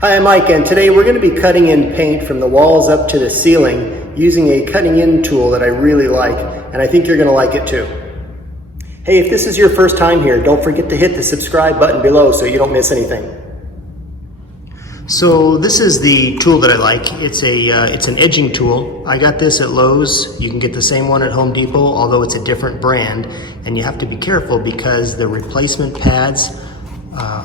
Hi, I'm Mike, and today we're going to be cutting in paint from the walls up to the ceiling using a cutting in tool that I really like, and I think you're going to like it too. Hey, if this is your first time here, don't forget to hit the subscribe button below so you don't miss anything. So this is the tool that I like. It's an edging tool. I got this at Lowe's. You can get the same one at Home Depot, although it's a different brand, and you have to be careful because the replacement pads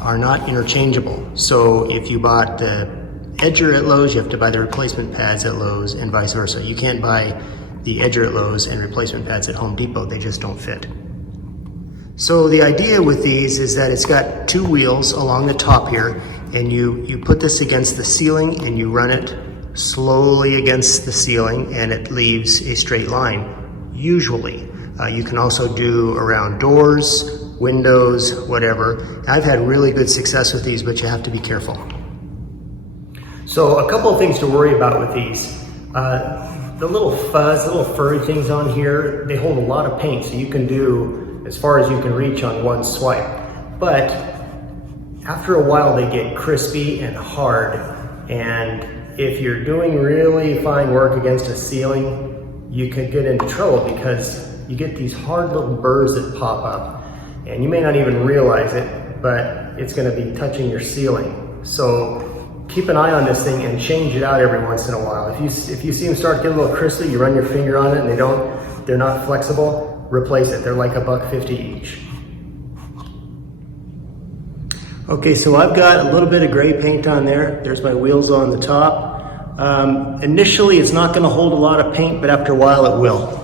are not interchangeable. So if you bought the edger at Lowe's, you have to buy the replacement pads at Lowe's, and vice versa. You can't buy the edger at Lowe's and replacement pads at Home Depot. They just don't fit. So the idea with these is that it's got two wheels along the top here, and you put this against the ceiling and you run it slowly against the ceiling and it leaves a straight line, usually. You can also do around doors, windows, whatever. I've had really good success with these, but you have to be careful. So a couple of things to worry about with these. The little fuzz, little furry things on here, they hold a lot of paint, so you can do as far as you can reach on one swipe. But after a while they get crispy and hard, and if you're doing really fine work against a ceiling, you could get into trouble because you get these hard little burrs that pop up, and you may not even realize it, but it's going to be touching your ceiling. So keep an eye on this thing and change it out every once in a while. If you see them start getting a little crispy, you run your finger on it and they're not flexible, replace it. They're like $1.50 each. Okay, so I've got a little bit of gray paint on there. There's my wheels on the top. Initially, it's not going to hold a lot of paint, but after a while it will.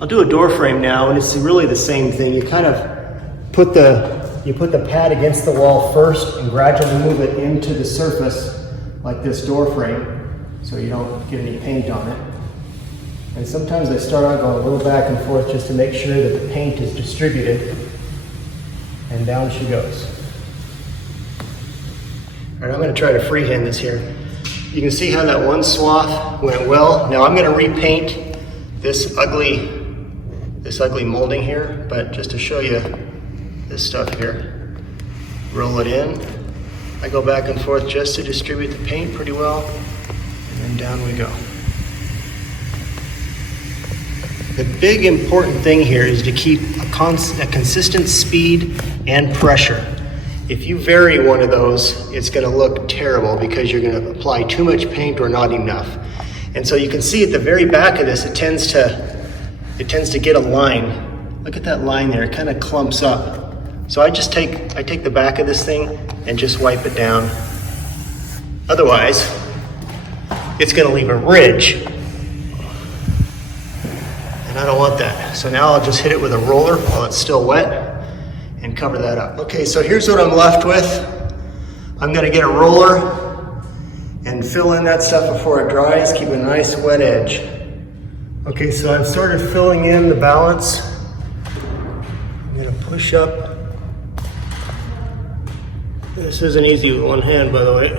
I'll do a door frame now, and it's really the same thing. You kind of put the pad against the wall first and gradually move it into the surface like this door frame so you don't get any paint on it. And sometimes I start out going a little back and forth just to make sure that the paint is distributed, and down she goes. All right, I'm going to try to freehand this here. You can see how that one swath went well. Now I'm going to repaint this ugly molding here, but just to show you this stuff here, roll it in. I go back and forth just to distribute the paint pretty well, and then down we go. The big important thing here is to keep a consistent speed and pressure. If you vary one of those, it's going to look terrible because you're going to apply too much paint or not enough. And so you can see at the very back of this, it tends to get a line. Look at that line there, it kind of clumps up. So I take the back of this thing and just wipe it down. Otherwise, it's gonna leave a ridge. And I don't want that. So now I'll just hit it with a roller while it's still wet and cover that up. Okay, so here's what I'm left with. I'm gonna get a roller and fill in that stuff before it dries, keep a nice wet edge. Okay, so I've started filling in the balance. I'm gonna push up. This isn't easy with one hand, by the way.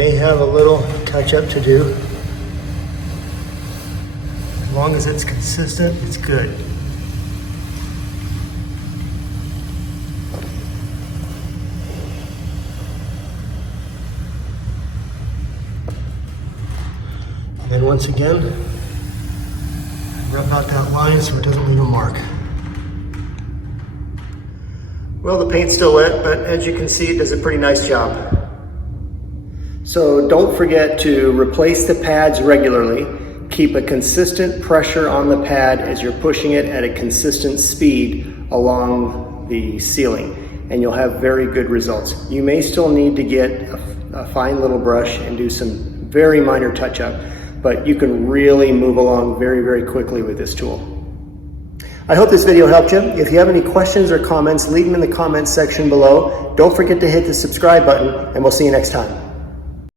may have a little touch up to do. As long as it's consistent, it's good. And once again, rub out that line so it doesn't leave a mark. Well, the paint's still wet, but as you can see, it does a pretty nice job. So don't forget to replace the pads regularly. Keep a consistent pressure on the pad as you're pushing it at a consistent speed along the ceiling, and you'll have very good results. You may still need to get a fine little brush and do some very minor touch-up, but you can really move along very, very quickly with this tool. I hope this video helped you. If you have any questions or comments, leave them in the comments section below. Don't forget to hit the subscribe button, and we'll see you next time.